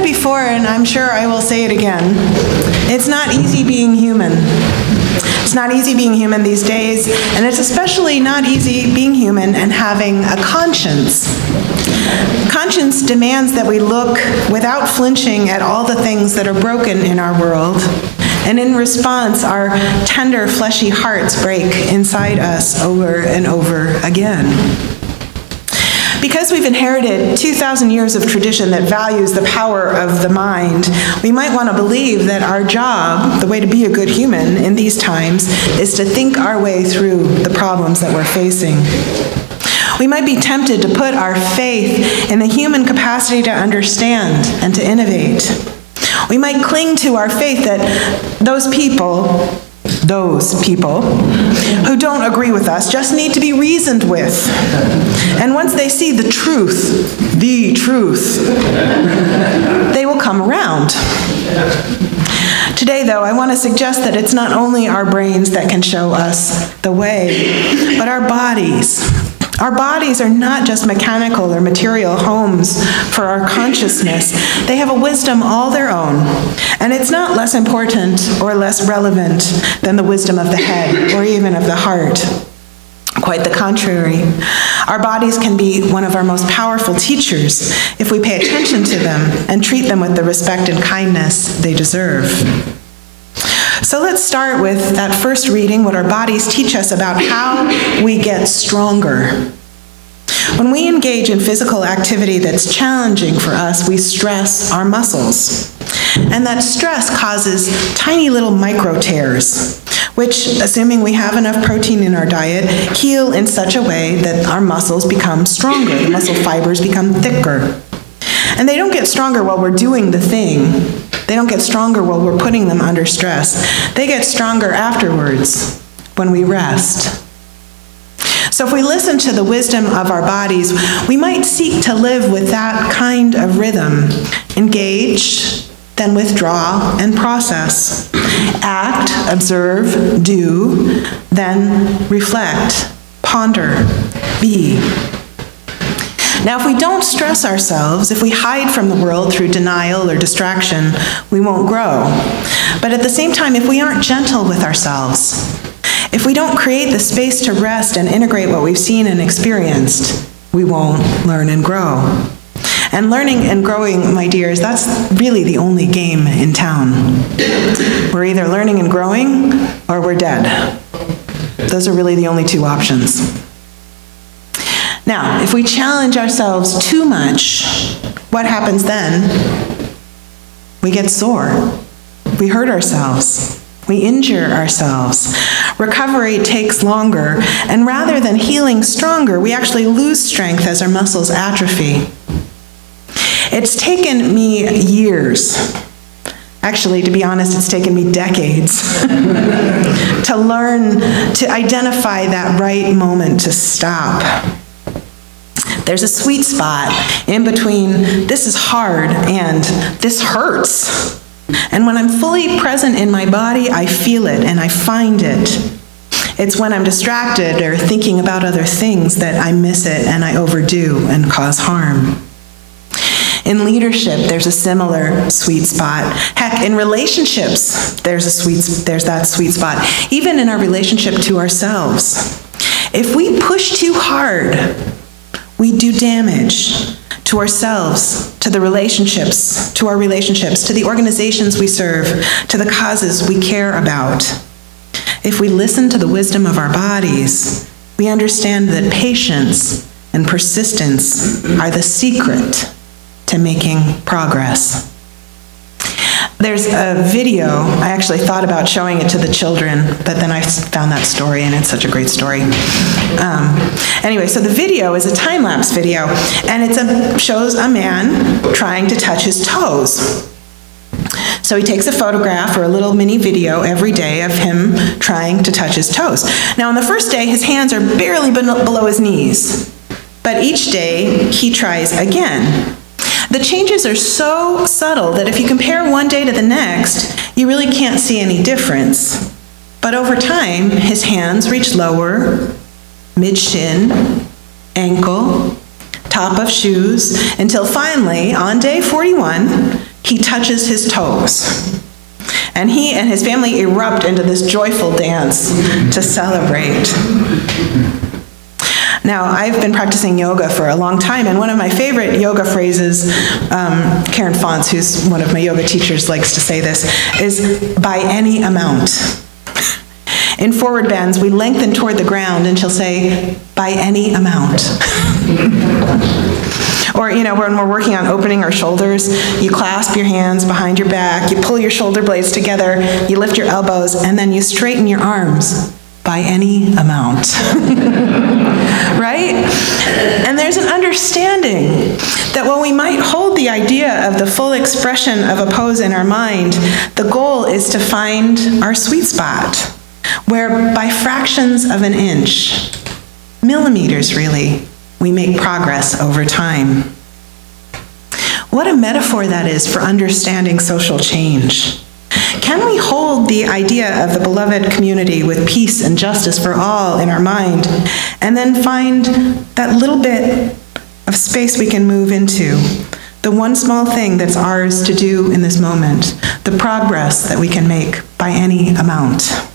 it before, and I'm sure I will say it again. It's not easy being human. It's not easy being human these days, and it's especially not easy being human and having a conscience. Conscience demands that we look without flinching at all the things that are broken in our world, and in response, our tender, fleshy hearts break inside us over and over again. Because we've inherited 2,000 years of tradition that values the power of the mind, we might want to believe that our job, the way to be a good human in these times, is to think our way through the problems that we're facing. We might be tempted to put our faith in the human capacity to understand and to innovate. We might cling to our faith that those people who don't agree with us just need to be reasoned with. And once they see the truth, they will come around. Today, though, I want to suggest that it's not only our brains that can show us the way, but our bodies. Our bodies are not just mechanical or material homes for our consciousness. They have a wisdom all their own, and it's not less important or less relevant than the wisdom of the head or even of the heart. Quite the contrary. Our bodies can be one of our most powerful teachers if we pay attention to them and treat them with the respect and kindness they deserve. So let's start with that first reading, what our bodies teach us about how we get stronger. When we engage in physical activity that's challenging for us, we stress our muscles. And that stress causes tiny little micro tears, which, assuming we have enough protein in our diet, heal in such a way that our muscles become stronger, the muscle fibers become thicker. And they don't get stronger while we're doing the thing. They don't get stronger while we're putting them under stress. They get stronger afterwards, when we rest. So if we listen to the wisdom of our bodies, we might seek to live with that kind of rhythm. Engage, then withdraw and process. Act, observe, do, then reflect, ponder, be. Now, if we don't stress ourselves, if we hide from the world through denial or distraction, we won't grow. But at the same time, if we aren't gentle with ourselves, if we don't create the space to rest and integrate what we've seen and experienced, we won't learn and grow. And learning and growing, my dears, that's really the only game in town. We're either learning and growing, or we're dead. Those are really the only two options. Now, if we challenge ourselves too much, what happens then? We get sore. We hurt ourselves. We injure ourselves. Recovery takes longer, and rather than healing stronger, we actually lose strength as our muscles atrophy. It's taken me years. Actually, to be honest, it's taken me decades to learn to identify that right moment to stop. There's a sweet spot in between this is hard and this hurts. And when I'm fully present in my body, I feel it and I find it. It's when I'm distracted or thinking about other things that I miss it and I overdo and cause harm. In leadership, there's a similar sweet spot. Heck, in relationships, there's that sweet spot. Even in our relationship to ourselves. If we push too hard, we do damage to ourselves, to the relationships, to our relationships, to the organizations we serve, to the causes we care about. If we listen to the wisdom of our bodies, we understand that patience and persistence are the secret to making progress. There's a video, I actually thought about showing it to the children, but then I found that story and it's such a great story. Anyway, so the video is a time-lapse video, and it shows a man trying to touch his toes. So he takes a photograph or a little mini video every day of him trying to touch his toes. Now on the first day, his hands are barely below his knees, but each day he tries again. The changes are so subtle that if you compare one day to the next, you really can't see any difference. But over time, his hands reach lower, mid-shin, ankle, top of shoes, until finally, on day 41, he touches his toes. And he and his family erupt into this joyful dance to celebrate. Now, I've been practicing yoga for a long time, and one of my favorite yoga phrases, Karen Fonts, who's one of my yoga teachers, likes to say this, is by any amount. In forward bends, we lengthen toward the ground, and she'll say, by any amount. Or, when we're working on opening our shoulders, you clasp your hands behind your back, you pull your shoulder blades together, you lift your elbows, and then you straighten your arms by any amount. Right? And there's an understanding that while we might hold the idea of the full expression of a pose in our mind, the goal is to find our sweet spot, where by fractions of an inch, millimeters really, we make progress over time. What a metaphor that is for understanding social change. Can we hold the idea of the beloved community with peace and justice for all in our mind, and then find that little bit of space we can move into, the one small thing that's ours to do in this moment, the progress that we can make by any amount?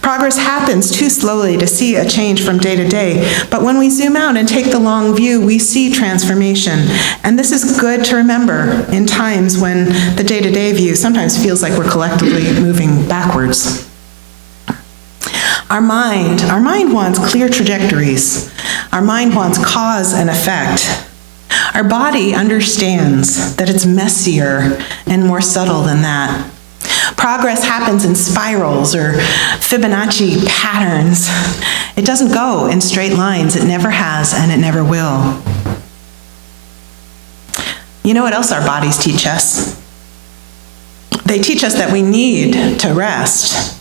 Progress happens too slowly to see a change from day to day, but when we zoom out and take the long view, we see transformation. And this is good to remember in times when the day-to-day view sometimes feels like we're collectively moving backwards. Our mind wants clear trajectories. Our mind wants cause and effect. Our body understands that it's messier and more subtle than that. Progress happens in spirals or Fibonacci patterns. It doesn't go in straight lines. It never has, and it never will. You know what else our bodies teach us? They teach us that we need to rest.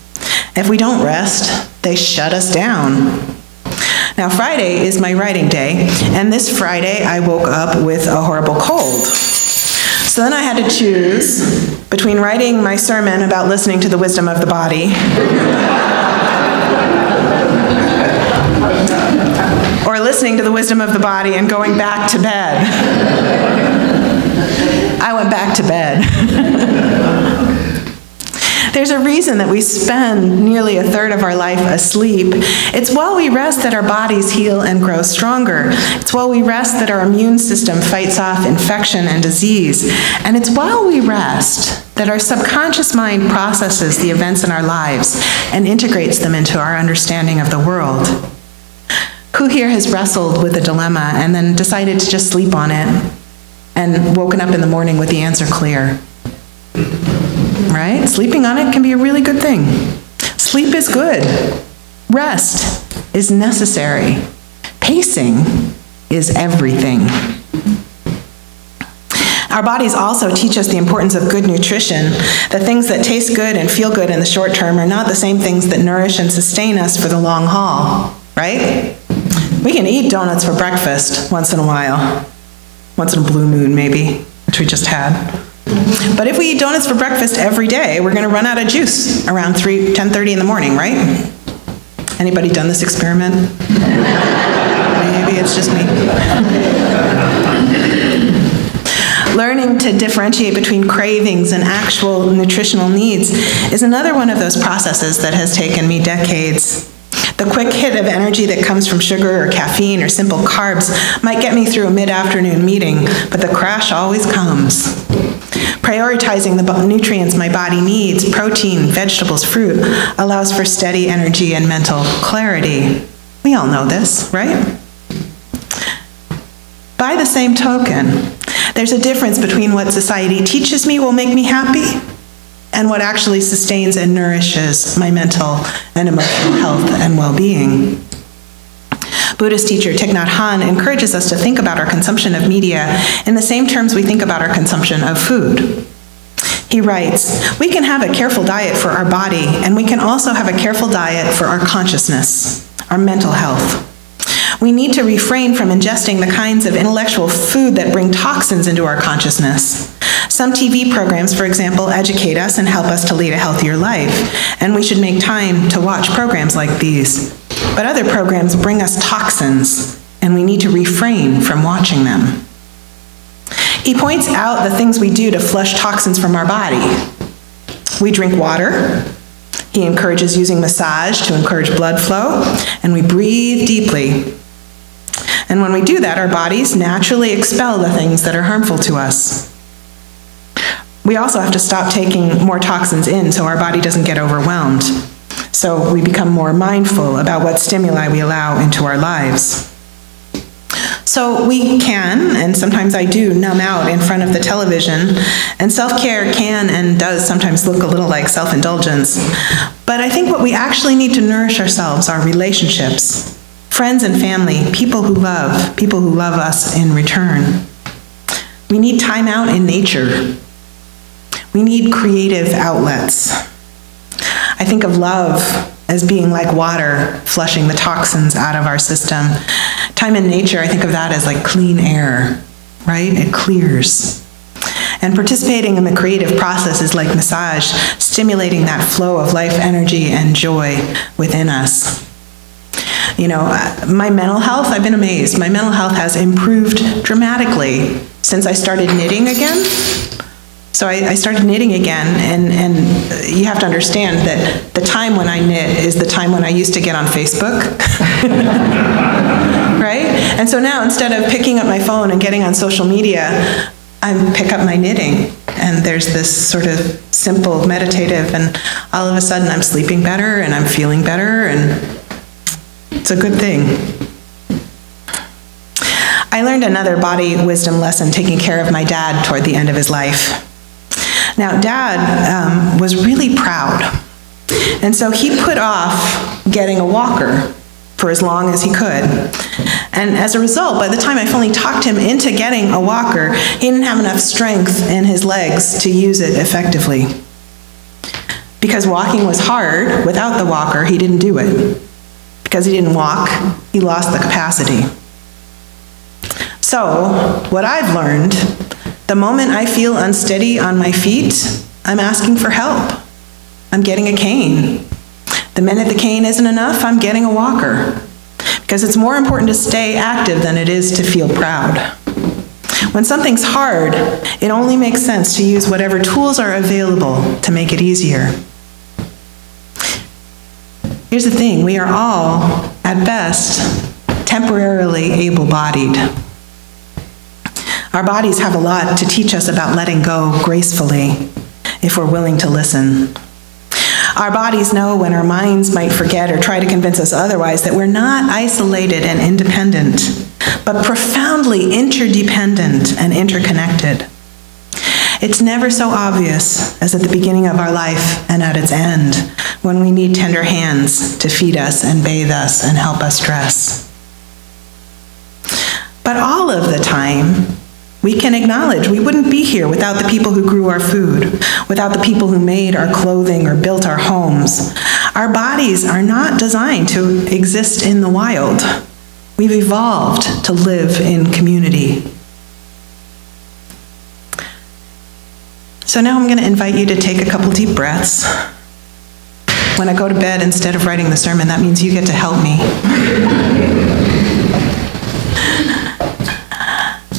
If we don't rest, they shut us down. Now, Friday is my writing day, and this Friday I woke up with a horrible cold. So then I had to choose between writing my sermon about listening to the wisdom of the body or listening to the wisdom of the body and going back to bed. I went back to bed. There's a reason that we spend nearly a third of our life asleep. It's while we rest that our bodies heal and grow stronger. It's while we rest that our immune system fights off infection and disease. And it's while we rest that our subconscious mind processes the events in our lives and integrates them into our understanding of the world. Who here has wrestled with a dilemma and then decided to just sleep on it and woken up in the morning with the answer clear? Right? Sleeping on it can be a really good thing. Sleep is good. Rest is necessary. Pacing is everything. Our bodies also teach us the importance of good nutrition. The things that taste good and feel good in the short term are not the same things that nourish and sustain us for the long haul, right? We can eat donuts for breakfast once in a while. Once in a blue moon, maybe, which we just had. But if we eat donuts for breakfast every day, we're going to run out of juice around 10:30 in the morning, right? Anybody done this experiment? Maybe it's just me. Learning to differentiate between cravings and actual nutritional needs is another one of those processes that has taken me decades. The quick hit of energy that comes from sugar or caffeine or simple carbs might get me through a mid-afternoon meeting, but the crash always comes. Prioritizing the nutrients my body needs, protein, vegetables, fruit, allows for steady energy and mental clarity. We all know this, right? By the same token, there's a difference between what society teaches me will make me happy and what actually sustains and nourishes my mental and emotional health and well-being. Buddhist teacher Thich Nhat Hanh encourages us to think about our consumption of media in the same terms we think about our consumption of food. He writes, "We can have a careful diet for our body, and we can also have a careful diet for our consciousness, our mental health. We need to refrain from ingesting the kinds of intellectual food that bring toxins into our consciousness. Some TV programs, for example, educate us and help us to lead a healthier life, and we should make time to watch programs like these. But other programs bring us toxins, and we need to refrain from watching them." He points out the things we do to flush toxins from our body. We drink water. He encourages using massage to encourage blood flow, and we breathe deeply. And when we do that, our bodies naturally expel the things that are harmful to us. We also have to stop taking more toxins in so our body doesn't get overwhelmed. So we become more mindful about what stimuli we allow into our lives. So we can, and sometimes I do, numb out in front of the television, and self-care can and does sometimes look a little like self-indulgence. But I think what we actually need to nourish ourselves are relationships, friends and family, people who love us in return. We need time out in nature. We need creative outlets. I think of love as being like water, flushing the toxins out of our system. Time in nature, I think of that as like clean air, right? It clears. And participating in the creative process is like massage, stimulating that flow of life energy and joy within us. You know, my mental health, I've been amazed. My mental health has improved dramatically since I started knitting again. So I started knitting again, and you have to understand that the time when I knit is the time when I used to get on Facebook, right? And so now, instead of picking up my phone and getting on social media, I pick up my knitting, and there's this sort of simple meditative, and all of a sudden I'm sleeping better, and I'm feeling better, and it's a good thing. I learned another body wisdom lesson taking care of my dad toward the end of his life. Now, Dad was really proud, and so he put off getting a walker for as long as he could. And as a result, by the time I finally talked him into getting a walker, he didn't have enough strength in his legs to use it effectively. Because walking was hard, without the walker, he didn't do it. Because he didn't walk, he lost the capacity. So, what I've learned, the moment I feel unsteady on my feet, I'm asking for help. I'm getting a cane. The minute the cane isn't enough, I'm getting a walker. Because it's more important to stay active than it is to feel proud. When something's hard, it only makes sense to use whatever tools are available to make it easier. Here's the thing, we are all, at best, temporarily able-bodied. Our bodies have a lot to teach us about letting go gracefully, if we're willing to listen. Our bodies know when our minds might forget or try to convince us otherwise that we're not isolated and independent, but profoundly interdependent and interconnected. It's never so obvious as at the beginning of our life and at its end, when we need tender hands to feed us and bathe us and help us dress. But all of the time, we can acknowledge we wouldn't be here without the people who grew our food, without the people who made our clothing or built our homes. Our bodies are not designed to exist in the wild. We've evolved to live in community. So now I'm going to invite you to take a couple deep breaths. When I go to bed, instead of writing the sermon, that means you get to help me.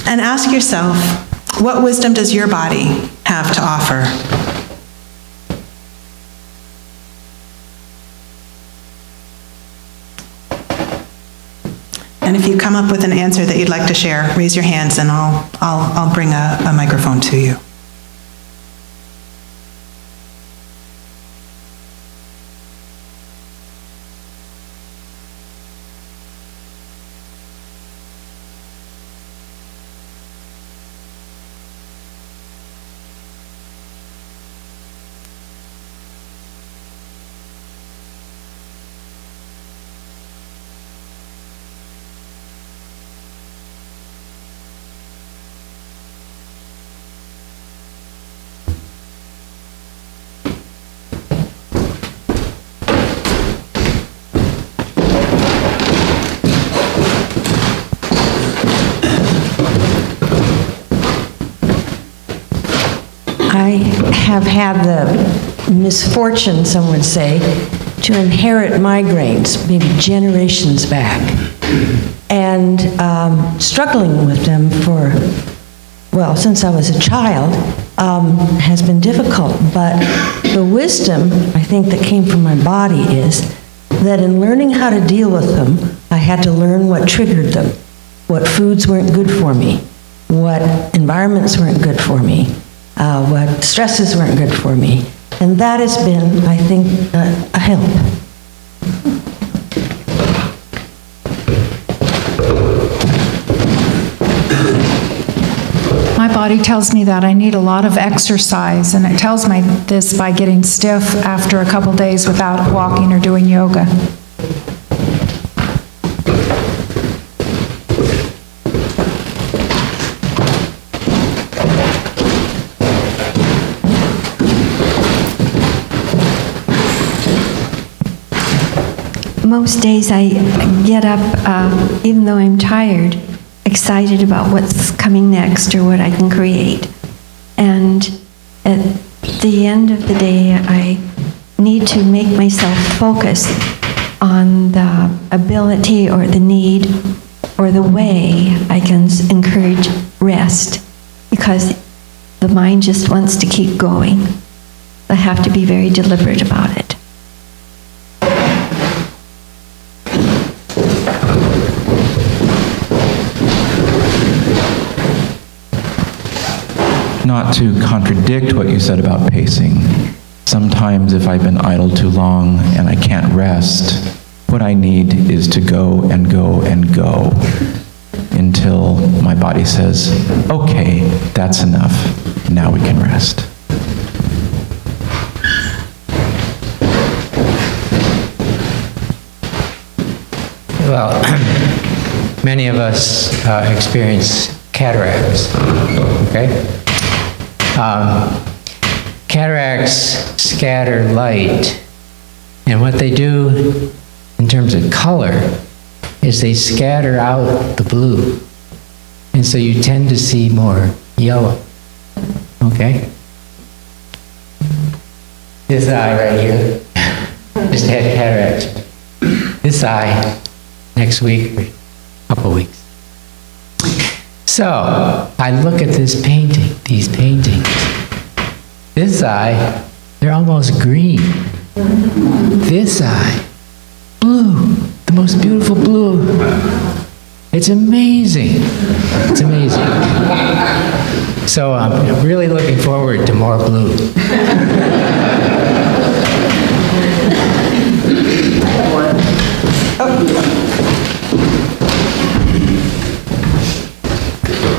And ask yourself, what wisdom does your body have to offer? And if you come up with an answer that you'd like to share, raise your hands and I'll bring a microphone to you. I have had the misfortune, some would say, to inherit migraines, maybe generations back, and struggling with them for well, since I was a child, has been difficult. But the wisdom, I think, that came from my body is that in learning how to deal with them, I had to learn what triggered them, what foods weren't good for me, what environments weren't good for me, what stresses weren't good for me. And that has been, I think, a help. My body tells me that I need a lot of exercise, and it tells me this by getting stiff after a couple days without walking or doing yoga. Most days I get up, even though I'm tired, excited about what's coming next or what I can create. And at the end of the day, I need to make myself focus on the ability or the need or the way I can encourage rest, because the mind just wants to keep going. I have to be very deliberate about it. Not to contradict what you said about pacing, sometimes if I've been idle too long and I can't rest, what I need is to go and go and go until my body says, okay, that's enough, now we can rest. Well, many of us experience cataracts, okay? Cataracts scatter light, and what they do in terms of color is they scatter out the blue, and so you tend to see more yellow, okay? This eye right here just had cataracts. This eye next week, or a couple weeks. So I look at this painting, these paintings. This eye, they're almost green. This eye, blue, the most beautiful blue. It's amazing. It's amazing. So I'm really looking forward to more blue.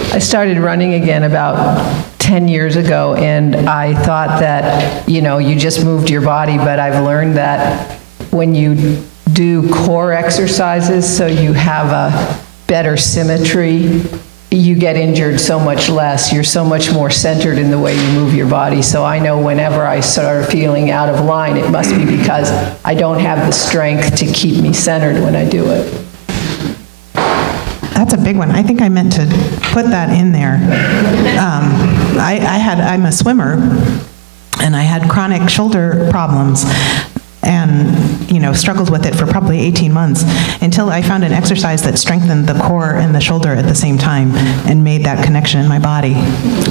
I started running again about 10 years ago, and I thought that, you know, you just moved your body, but I've learned that when you do core exercises so you have a better symmetry, you get injured so much less. You're so much more centered in the way you move your body. So I know whenever I start feeling out of line, it must be because I don't have the strength to keep me centered when I do it. That's a big one. I think I meant to put that in there. I'm a swimmer, and I had chronic shoulder problems, and struggled with it for probably 18 months until I found an exercise that strengthened the core and the shoulder at the same time and made that connection in my body.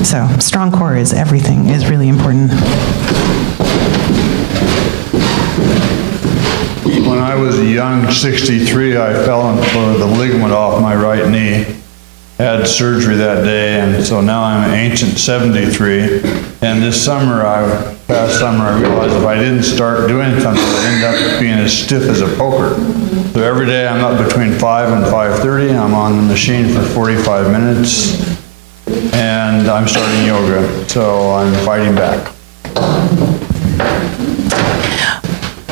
So strong core is everything, is really important. When I was young, 63, I fell and tore the ligament off my right knee. Had surgery that day, and so now I'm an ancient 73. And this summer, past summer, I realized if I didn't start doing something, I'd end up being as stiff as a poker. So every day I'm up between 5 and 5:30. I'm on the machine for 45 minutes, and I'm starting yoga. So I'm fighting back.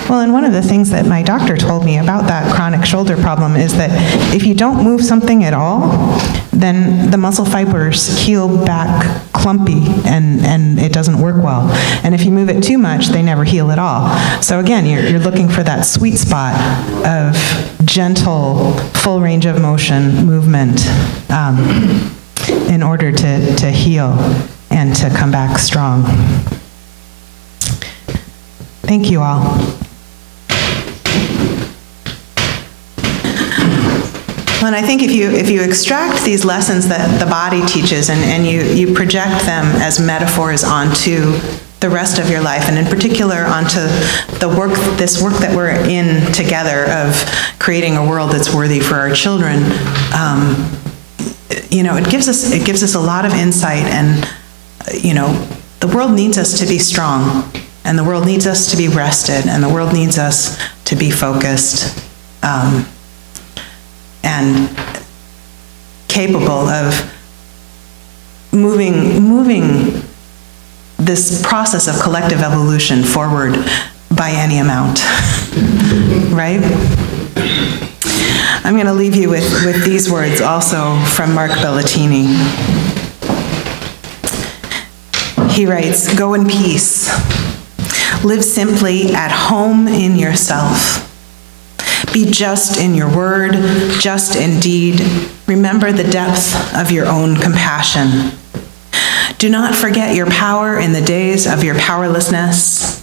Well, and one of the things that my doctor told me about that chronic shoulder problem is that if you don't move something at all, then the muscle fibers heal back clumpy and it doesn't work well. And if you move it too much, they never heal at all. So again, you're looking for that sweet spot of gentle, full range of motion movement in order to heal and to come back strong. Thank you all. And I think if you extract these lessons that the body teaches and you project them as metaphors onto the rest of your life, and in particular onto this work that we're in together of creating a world that's worthy for our children, it gives us a lot of insight. And the world needs us to be strong, and the world needs us to be rested, and the world needs us to be focused and capable of moving this process of collective evolution forward by any amount, right? I'm going to leave you with these words also from Mark Bellatini. He writes, "Go in peace. Live simply at home in yourself. Be just in your word, just in deed. Remember the depth of your own compassion. Do not forget your power in the days of your powerlessness.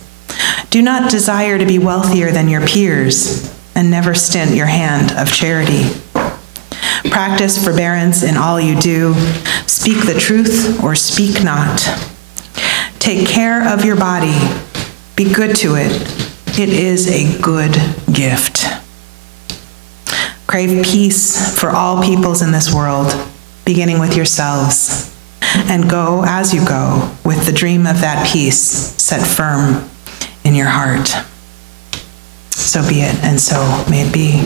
Do not desire to be wealthier than your peers, and never stint your hand of charity. Practice forbearance in all you do. Speak the truth or speak not. Take care of your body. Be good to it. It is a good gift. Crave peace for all peoples in this world, beginning with yourselves, and go as you go with the dream of that peace set firm in your heart. So be it, and so may it be.